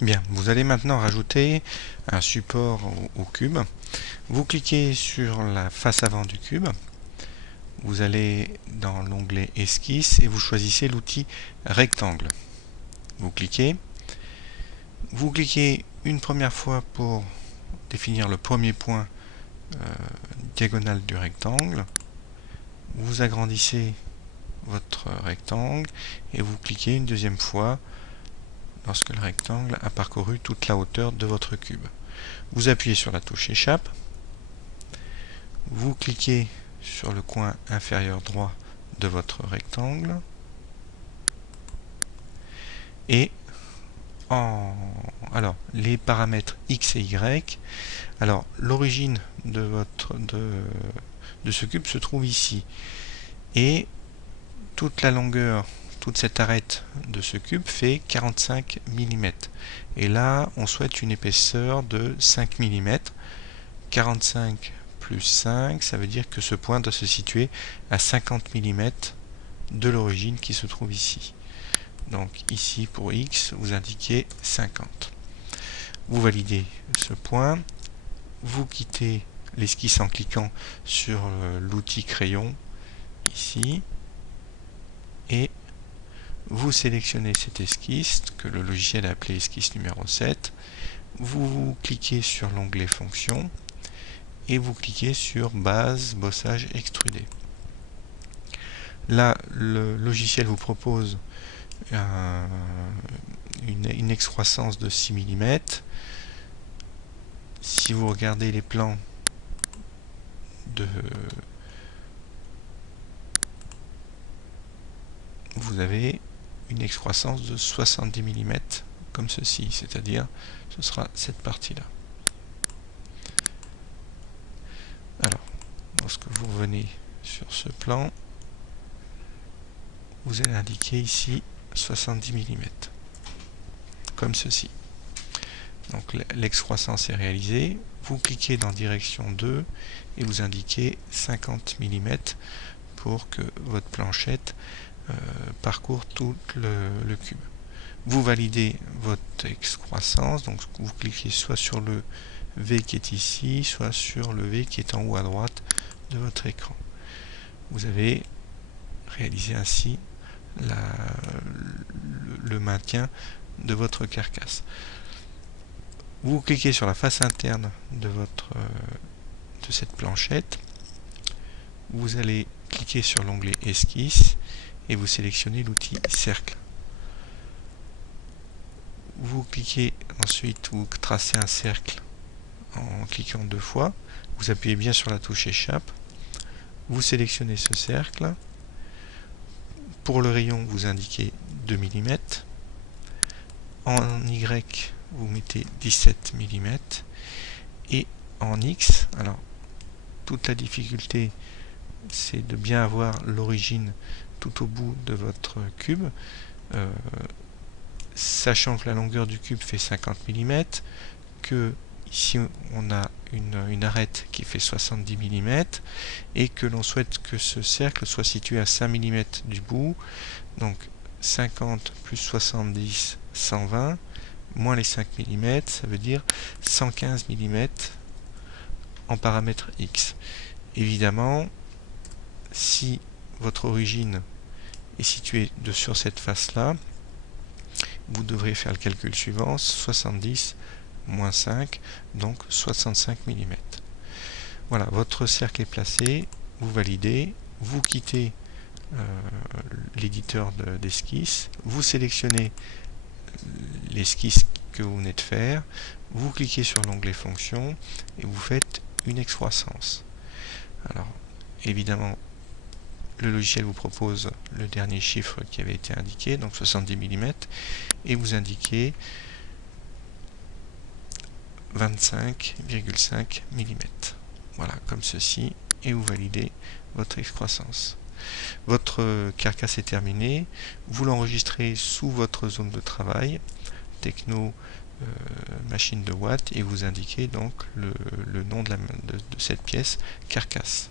Bien, vous allez maintenant rajouter un support au cube. Vous cliquez sur la face avant du cube. Vous allez dans l'onglet Esquisse et vous choisissez l'outil Rectangle. Vous cliquez une première fois pour définir le premier point diagonale du rectangle. Vous agrandissez votre rectangle et vous cliquez une deuxième fois lorsque le rectangle a parcouru toute la hauteur de votre cube. Vous appuyez sur la touche Échappe. Vous cliquez sur le coin inférieur droit de votre rectangle et alors les paramètres X et Y. Alors l'origine de ce cube se trouve ici et toute la longueur, toute cette arête de ce cube fait 45 mm. Et là, on souhaite une épaisseur de 5 mm. 45 plus 5, ça veut dire que ce point doit se situer à 50 mm de l'origine qui se trouve ici. Donc ici, pour X, vous indiquez 50. Vous validez ce point. Vous quittez l'esquisse en cliquant sur l'outil crayon, ici. Et vous sélectionnez cette esquisse que le logiciel a appelée esquisse numéro 7. Vous cliquez sur l'onglet fonction et vous cliquez sur base, bossage, extrudé. Là, le logiciel vous propose une excroissance de 6 mm. Si vous regardez les plans vous avez une excroissance de 70 mm comme ceci, c'est-à-dire ce sera cette partie-là. Alors, lorsque vous revenez sur ce plan, vous allez indiquer ici 70 mm, comme ceci. Donc l'excroissance est réalisée. Vous cliquez dans direction 2 et vous indiquez 50 mm pour que votre planchette parcourt tout le cube. Vous validez votre excroissance, donc vous cliquez soit sur le V qui est ici, soit sur le V qui est en haut à droite de votre écran. Vous avez réalisé ainsi le maintien de votre carcasse. Vous cliquez sur la face interne de cette planchette. Vous allez cliquer sur l'onglet Esquisse et vous sélectionnez l'outil Cercle. Vous cliquez ensuite, vous tracez un cercle en cliquant 2 fois. Vous appuyez bien sur la touche Échappe. Vous sélectionnez ce cercle. Pour le rayon, vous indiquez 2 mm. En Y, vous mettez 17 mm. Et en X, alors toute la difficulté, c'est de bien avoir l'origine tout au bout de votre cube, sachant que la longueur du cube fait 50 mm, que ici on a une arête qui fait 70 mm et que l'on souhaite que ce cercle soit situé à 5 mm du bout. Donc 50 plus 70, 120, moins les 5 mm, ça veut dire 115 mm en paramètre X. Évidemment, si votre origine est située sur cette face-là, vous devrez faire le calcul suivant, 70 moins 5, donc 65 mm. Voilà, votre cercle est placé, vous validez, vous quittez l'éditeur d'esquisse, vous sélectionnez l'esquisse que vous venez de faire, vous cliquez sur l'onglet fonction et vous faites une excroissance. Alors, évidemment, le logiciel vous propose le dernier chiffre qui avait été indiqué, donc 70 mm, et vous indiquez 25,5 mm. Voilà, comme ceci, et vous validez votre excroissance. Votre carcasse est terminée, vous l'enregistrez sous votre zone de travail, techno machine de Watt, et vous indiquez donc le nom de cette pièce, carcasse.